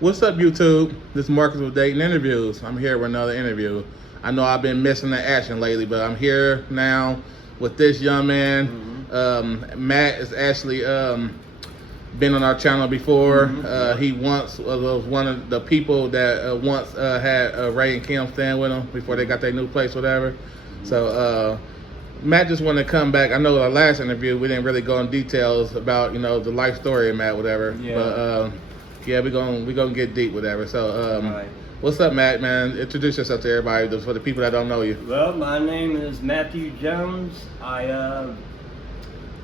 What's up, YouTube? This is Marcus with Dating Interviews. I'm here with another interview. I know I've been missing the action lately, but I'm here now with this young man. Matt has actually been on our channel before. He once was one of the people that once had Ray and Kim staying with him before they got their new place, whatever. So Matt just wanted to come back. I know our last interview we didn't really go in details about the life story of Matt, whatever. Yeah. But yeah, we gonna get deep, whatever. So Right. what's up, Matt? Man, introduce yourself to everybody, just for the people that don't know you. Well, my name is Matthew Jones. I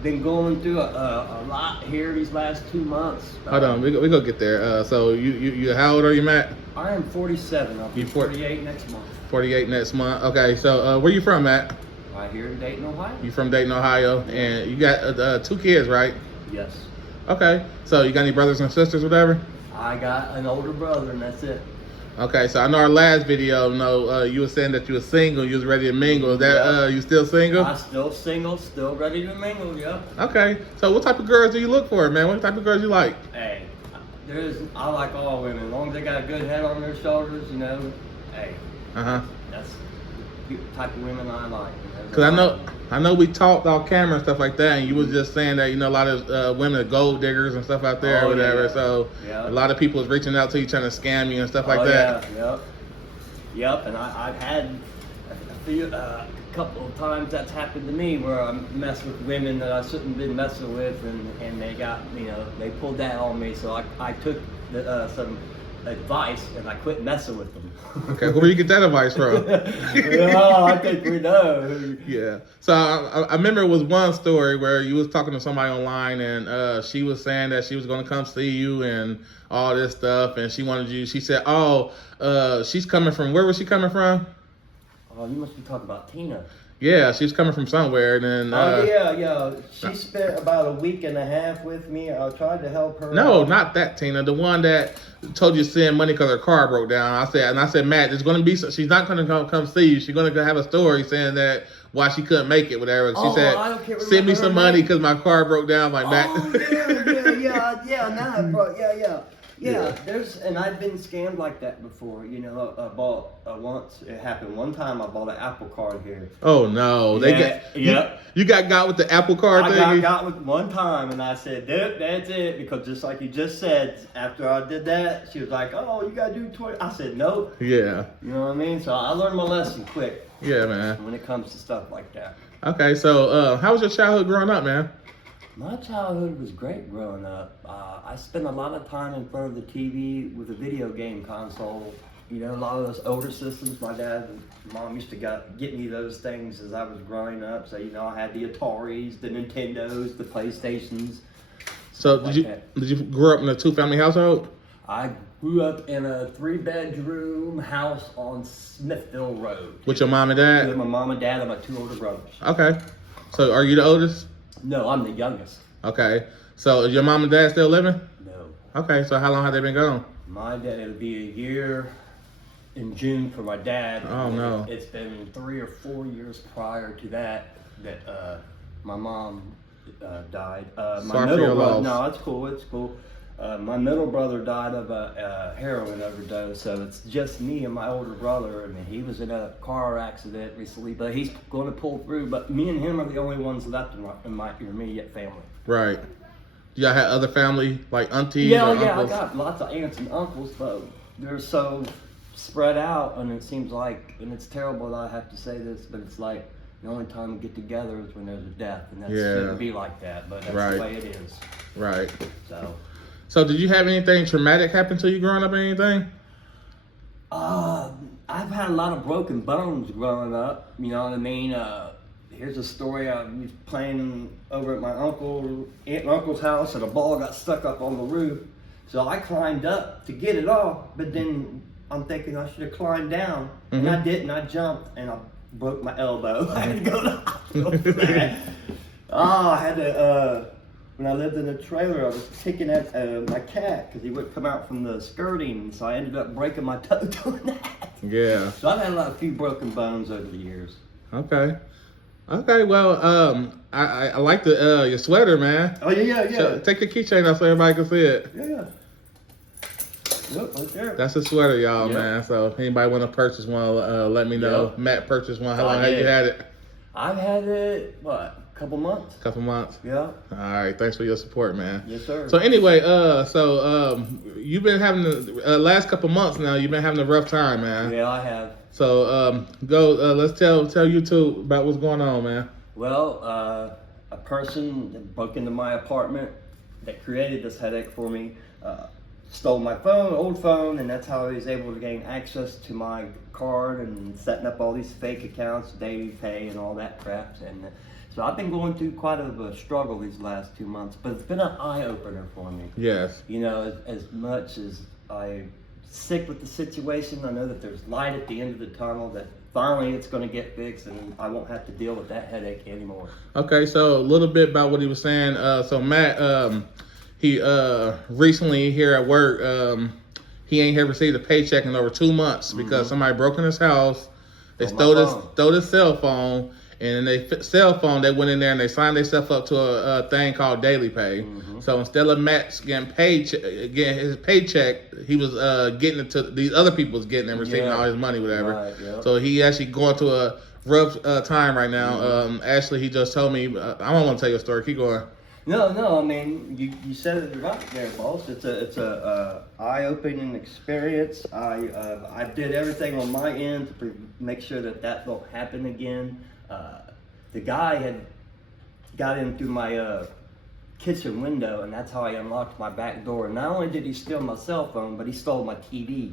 been going through a lot here these last 2 months. Hold on, we gonna get there. So you how old are you, Matt? I am 47. I'll be You 48 next month. 48 next month. Okay, so where you from, Matt? Right here in Dayton, Ohio. You from Dayton, Ohio, and you got 2 kids, right? Yes. Okay, so you got any brothers and sisters, whatever? I got an older brother, and that's it. Okay, so I know our last video, you were saying that you were single, you was ready to mingle. Is that you still single? I'm still single, still ready to mingle. Yeah. Okay, so what type of girls do you look for, man? What type of girls you like? Hey, I like all women, as long as they got a good head on their shoulders. Hey, that's the type of women I like. Cause I know we talked off camera and stuff like that, and you was just saying that a lot of women are gold diggers and stuff out there, or whatever. Yeah. So a lot of people is reaching out to you trying to scam you and stuff like that. Yep. And I've had a couple of times that's happened to me where I messed with women that I shouldn't have been messing with, and they got they pulled that on me. So I took some advice and I quit messing with them. Okay, where do you get that advice from? Well, I think we know. Yeah. So I remember it was one story where you was talking to somebody online, and she was saying that she was going to come see you and all this stuff, and she wanted you. She said, she's coming from, where was she coming from? Oh, you must be talking about Tina. Yeah, she's coming from somewhere, and then. Yeah. She spent about a week and a half with me. I tried to help her. No, out. not that Tina. The one that told you to send money because her car broke down. I said, Matt, there's going to be. She's not going to come see you. She's going to have a story saying that why she couldn't make it, whatever. She said, send me some money because my car broke down. I'm like, Matt. Yeah. Now, bro, yeah. And I've been scammed like that before. I bought once. It happened one time. I bought an Apple Card here. Oh no! You got with the Apple Card thing. I got with one time, and I said, "Dude, that's it." Because just like you just said, after I did that, she was like, "Oh, you gotta do 20." I said, "Nope." Yeah. You know what I mean? So I learned my lesson quick. Yeah, man. When it comes to stuff like that. Okay, so how was your childhood growing up, man? My childhood was great growing up. I spent a lot of time in front of the TV with a video game console. A lot of those older systems, my dad and mom used to get me those things as I was growing up. So, I had the Ataris, the Nintendos, the PlayStations. So did you grow up in a 2-family household? I grew up in a 3-bedroom house on Smithville Road. With your mom and dad? With my mom and dad and my 2 older brothers. Okay. So are you the oldest? No, I'm the youngest. Okay. So is your mom and dad still living? No. Okay, so how long have they been gone? My dad, it'll be a year in June for my dad. Oh, no. It's been 3 or 4 years prior to that my mom died. Sorry for your loss. No, it's cool. My middle brother died of a heroin overdose, so it's just me and my older brother. I mean, he was in a car accident recently, but he's going to pull through. But me and him are the only ones left in my immediate family. Right. Y'all had other family, like aunties or uncles? I got lots of aunts and uncles, but they're so spread out, and it seems like, and it's terrible that I have to say this, but it's like the only time we get together is when there's a death, and that shouldn't be like that, but that's the way it is. Right. So did you have anything traumatic happen to you growing up or anything? I've had a lot of broken bones growing up, you know what I mean? Here's a story. I was playing over at my aunt and uncle's house, and a ball got stuck up on the roof. So I climbed up to get it off, but then I'm thinking I should have climbed down, and I didn't. I jumped, and I broke my elbow. I had to go to the hospital for that. I had to, when I lived in a trailer, I was kicking at my cat because he wouldn't come out from the skirting, so I ended up breaking my toe doing that. Yeah. So I've had a few broken bones over the years. Okay. Well, I like your sweater, man. Oh yeah. So take the keychain off so everybody can see it. Yeah. Yep, right there. That's a sweater, y'all, Yep. man. So if anybody want to purchase one, let me know. Yep. Matt purchased one. How I long have you did. had it? I've had it, what, a couple months? Couple months. Yeah. All right. Thanks for your support, man. Yes, sir. So anyway, you've been having the last couple months now. You've been having a rough time, man. Yeah, I have. So let's tell YouTube about what's going on, man. Well, a person that broke into my apartment that created this headache for me, stole my phone, old phone, and that's how he was able to gain access to my card and setting up all these fake accounts, daily pay, and all that crap. And so I've been going through quite a struggle these last 2 months, but it's been an eye-opener for me. Yes. You know, as much as I'm sick with the situation, I know that there's light at the end of the tunnel, that finally it's going to get fixed and I won't have to deal with that headache anymore. Okay, so a little bit about what he was saying. So Matt, he recently here at work, he ain't had received a paycheck in over 2 months because somebody broke in his house. They stole his cell phone, and then cell phone, they went in there and they signed themselves up to a thing called daily pay. So instead of Matt getting his paycheck, he was getting it to these other people was getting and receiving all his money, whatever. Right, yeah. So he actually going to a rough time right now. Actually, he just told me, I don't want to tell you a story. Keep going. No, I mean, you said it right there, boss. It's a eye-opening experience. I did everything on my end to make sure that don't happen again. The guy had got in through my kitchen window, and that's how I unlocked my back door. And not only did he steal my cell phone, but he stole my TV.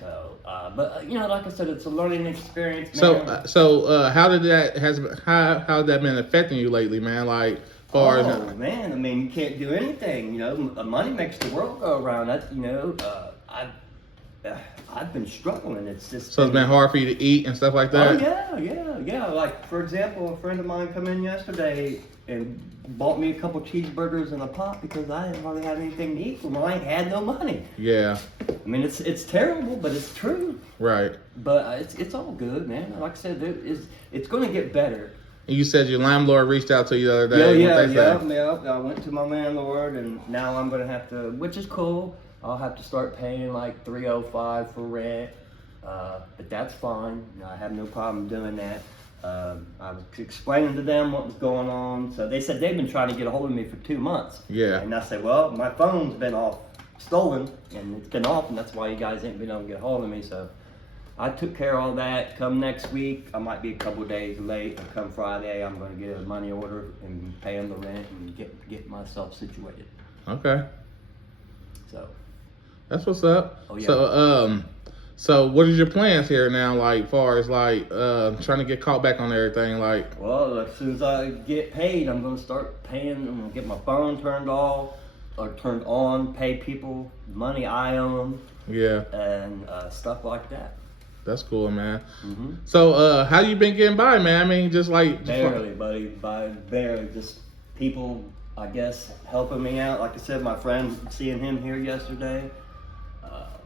So, but you know, like I said, it's a learning experience, man. So how did how that been affecting you lately, man? Like, far as man, I mean, you can't do anything. You know, money makes the world go around. That, you know, I've been struggling. It's just so it's been hard for you to eat and stuff like that. Oh yeah. Like, for example, a friend of mine come in yesterday and bought me a couple cheeseburgers and a pop because I didn't really have anything to eat. Well, I had no money. Yeah. I mean, it's terrible, but it's true. Right. But it's all good, man. Like I said, it's going to get better. And you said your landlord reached out to you the other day. Yeah. I went to my landlord, and now I'm going to have to, which is cool. I'll have to start paying like $305 for rent, but that's fine. I have no problem doing that. I was explaining to them what was going on. So they said they've been trying to get a hold of me for 2 months. Yeah. And I said, well, my phone's been stolen, and it's been off, and that's why you guys ain't been able to get a hold of me. So I took care of all that. Come next week, I might be a couple days late. Or come Friday, I'm going to get a money order and pay them the rent and get myself situated. Okay. So that's what's up. Oh, yeah. So what is your plans here now? Like, far as like trying to get caught back on everything, like. Well, as soon as I get paid, I'm going to start paying. I'm going to get my phone turned off or turned on. Pay people money I owe them. Yeah. And stuff like that. That's cool, man. So, how you been getting by, man? I mean, just like barely, buddy. Barely. Just people, I guess, helping me out. Like I said, my friend, seeing him here yesterday.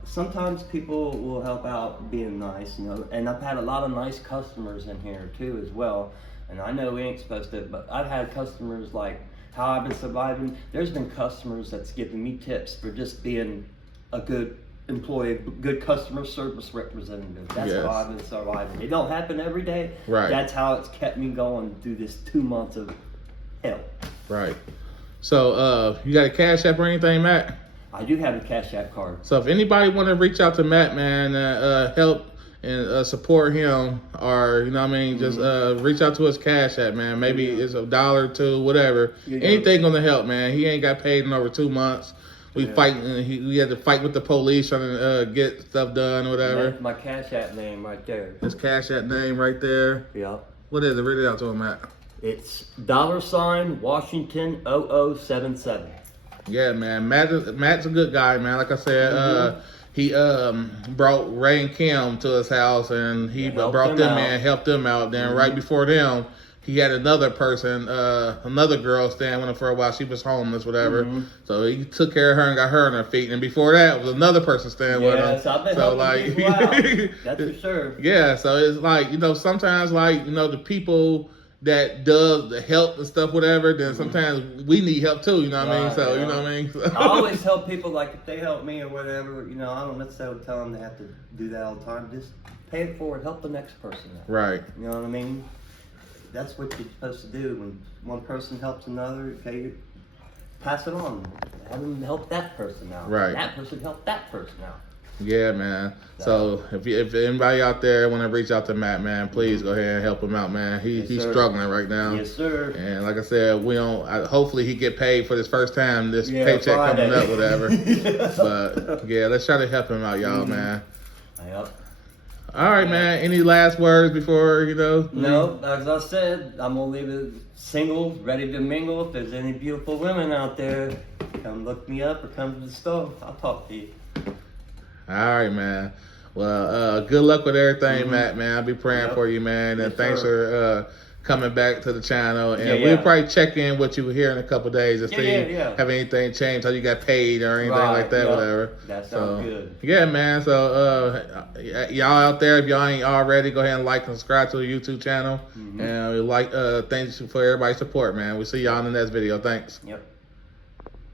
Sometimes people will help out being nice, you know. And I've had a lot of nice customers in here too, as well. And I know we ain't supposed to, but I've had customers like how I've been surviving. There's been customers that's given me tips for just being a good employee, good customer service representative. That's how I've been surviving. It don't happen every day. Right. That's how it's kept me going through this 2 months of hell. Right. So, you got a Cash App or anything, Matt? I do have a Cash App card. So if anybody want to reach out to Matt, man, help and support him, or you know what I mean, just reach out to his Cash App, man. Maybe it's $1 or $2, whatever. Anything gonna help, man. He ain't got paid in over 2 months. We we had to fight with the police trying to get stuff done or whatever. That's my Cash App name right there. His Cash App name right there. Yeah. What is it? Read it out to him, Matt. It's $Washington 0077. Yeah, man. Matt's a good guy, man. Like I said, he brought Ray and Kim to his house, and he brought them in, helped them out. Then right before them, he had another person, another girl staying with him for a while. She was homeless, whatever. So he took care of her and got her on her feet. And before that was another person staying with him. So I've been helping people out. That's for sure. Yeah, so it's like, you know, sometimes like, you know, the people that does the help and stuff, whatever, then sometimes we need help too. You know what I mean? So you know what I mean. So. I always tell people, like, if they help me or whatever, you know, I don't necessarily tell them they have to do that all the time. Just pay it forward, help the next person out. Right. You know what I mean? That's what you're supposed to do. When one person helps another, okay, pass it on. Have them help that person out. Right. That person help that person out. Yeah, man. So if anybody out there want to reach out to Matt, man, please go ahead and help him out, man. He's struggling right now. Yes, sir. And like I said, we don't. Hopefully he get paid for this first time. This paycheck Friday. coming up, whatever. But yeah, let's try to help him out, y'all, man. Yep. All right, man. Any last words before No, as I said, I'm gonna leave it single, ready to mingle. If there's any beautiful women out there, come look me up or come to the store. I'll talk to you. All right, man. Well, good luck with everything, Matt, man. I'll be praying for you, man. And thanks for coming back to the channel. And we'll probably check in with you here in a couple days to see have anything changed, how you got paid or anything like that, whatever. That sounds good. Yeah, man. So y'all out there, if y'all ain't already, go ahead and like and subscribe to the YouTube channel. And thanks for everybody's support, man. We'll see y'all in the next video. Thanks. Yep.